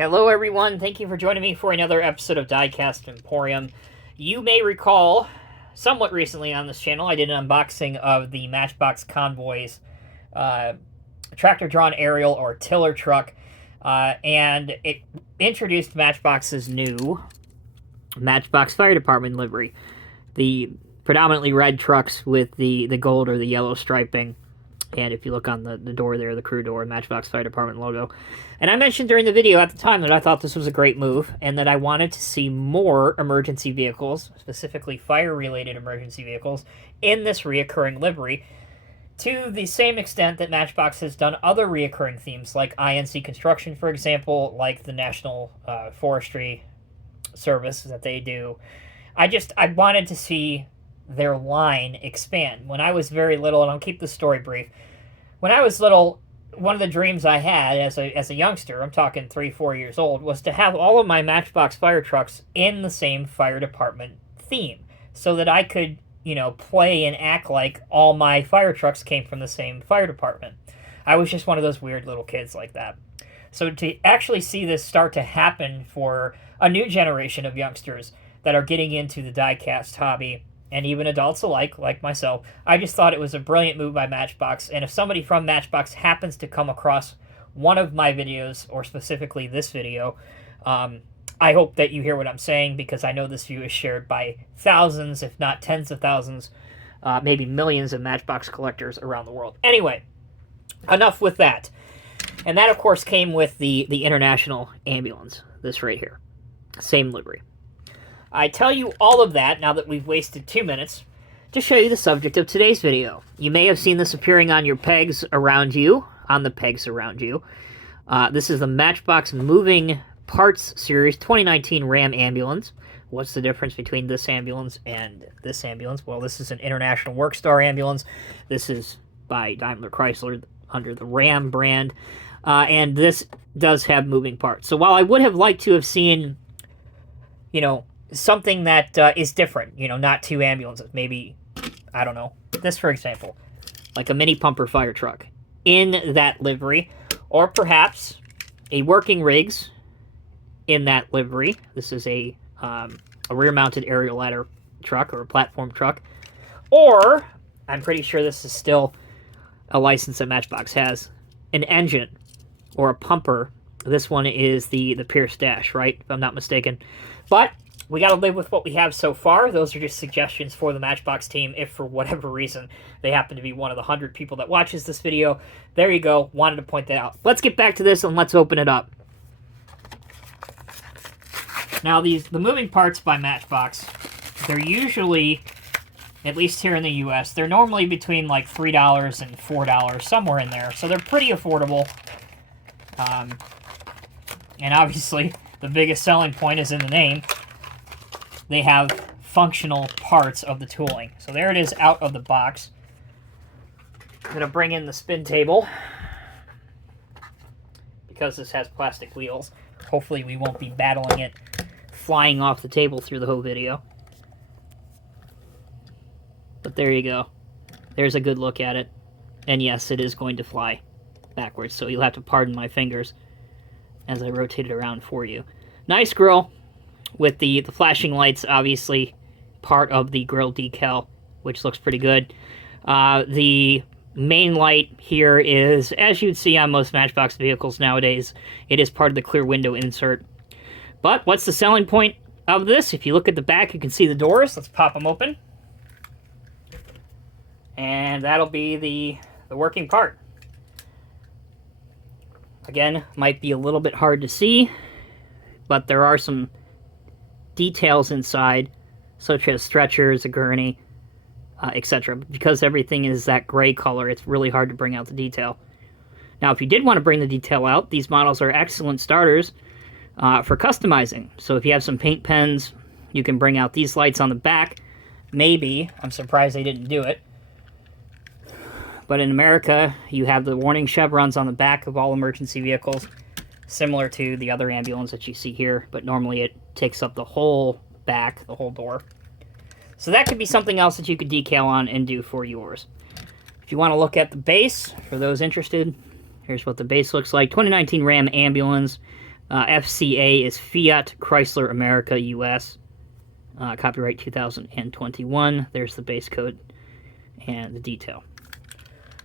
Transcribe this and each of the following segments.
Hello everyone, thank you for joining me for another episode of Diecast Emporium. You may recall, somewhat recently on this channel, I did an unboxing of the Matchbox Convoy's tractor-drawn aerial or tiller truck, and it introduced Matchbox's new Matchbox Fire Department livery. The predominantly red trucks with the gold or the yellow striping. And if you look on the door there, the crew door, Matchbox Fire Department logo. And I mentioned during the video at the time that I thought this was a great move and that I wanted to see more emergency vehicles, specifically fire-related emergency vehicles, in this reoccurring livery, to the same extent that Matchbox has done other reoccurring themes, like INC Construction, for example, like the National Forestry Service that they do. I wanted to see their line expand. When I was very little, and I'll keep the story brief, when I was little, one of the dreams I had as a youngster, I'm talking 3-4 years old, was to have all of my Matchbox fire trucks in the same fire department theme, so that I could, play and act like all my fire trucks came from the same fire department. I was just one of those weird little kids like that. So to actually see this start to happen for a new generation of youngsters that are getting into the diecast hobby, and even adults alike, like myself, I just thought it was a brilliant move by Matchbox. And if somebody from Matchbox happens to come across one of my videos, or specifically this video, I hope that you hear what I'm saying, because I know this view is shared by thousands, if not tens of thousands, maybe millions of Matchbox collectors around the world. Anyway, enough with that. And that, of course, came with the International Ambulance, this right here. Same livery. I tell you all of that now that we've wasted 2 minutes to show you the subject of today's video. You may have seen this appearing on your pegs around you, on the pegs around you. This is the Matchbox Moving Parts Series 2019 Ram Ambulance. What's the difference between this ambulance and this ambulance? Well, this is an International Workstar ambulance. This is by Daimler Chrysler under the Ram brand. And this does have moving parts. So while I would have liked to have seen, something that is different, not two ambulances. Maybe, I don't know, this, for example, like a mini pumper fire truck in that livery, or perhaps a working rigs in that livery. This is a rear-mounted aerial ladder truck or a platform truck, or I'm pretty sure this is still a license that Matchbox has, an engine or a pumper. This one is the Pierce Dash, right, if I'm not mistaken. But we got to live with what we have so far. Those are just suggestions for the Matchbox team if for whatever reason they happen to be one of the 100 people that watches this video. There you go. Wanted to point that out. Let's get back to this and let's open it up. Now, the moving parts by Matchbox, they're usually, at least here in the US, they're normally between like $3 and $4, somewhere in there. So they're pretty affordable. And obviously, the biggest selling point is in the name. They have functional parts of the tooling. So there it is out of the box. I'm going to bring in the spin table, because this has plastic wheels. Hopefully we won't be battling it flying off the table through the whole video. But there you go. There's a good look at it. And yes, it is going to fly backwards, so you'll have to pardon my fingers as I rotate it around for you. Nice grill with the flashing lights, obviously part of the grill decal, which looks pretty good. The main light here is, as you'd see on most Matchbox vehicles nowadays, it is part of the clear window insert. But what's the selling point of this? If you look at the back, you can see the doors. Let's pop them open. And that'll be the working part. Again, might be a little bit hard to see, but there are some details inside, such as stretchers, a gurney, etc. Because everything is that gray color, it's really hard to bring out the detail. Now, if you did want to bring the detail out, these models are excellent starters for customizing. So if you have some paint pens, you can bring out these lights on the back. Maybe, I'm surprised they didn't do it, but in America, you have the warning chevrons on the back of all emergency vehicles, similar to the other ambulance that you see here, but normally it takes up the whole back, the whole door. So that could be something else that you could decal on and do for yours. If you want to look at the base, for those interested, here's what the base looks like. 2019 Ram Ambulance, FCA is Fiat Chrysler America US. Copyright 2021. There's the base code and the detail.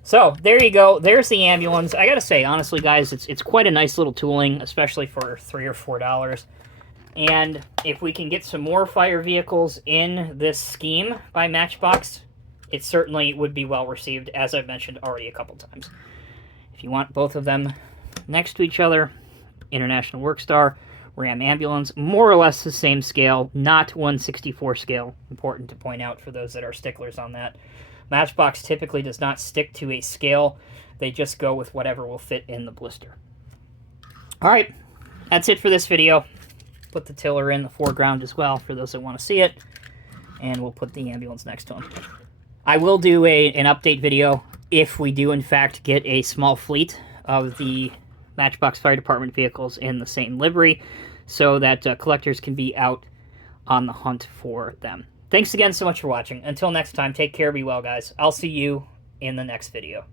So there you go. There's the ambulance. I gotta say, honestly, guys, it's quite a nice little tooling, especially for $3 or $4. And if we can get some more fire vehicles in this scheme by Matchbox, it certainly would be well received, as I've mentioned already a couple times. If you want both of them next to each other, International Workstar, Ram Ambulance, more or less the same scale, not 1/64 scale. Important to point out for those that are sticklers on that. Matchbox typically does not stick to a scale. They just go with whatever will fit in the blister. All right, that's it for this video. Put the tiller in the foreground as well for those that want to see it. And we'll put the ambulance next to him. I will do an update video if we do, in fact, get a small fleet of the Matchbox Fire Department vehicles in the same livery so that collectors can be out on the hunt for them. Thanks again so much for watching. Until next time, take care, be well, guys. I'll see you in the next video.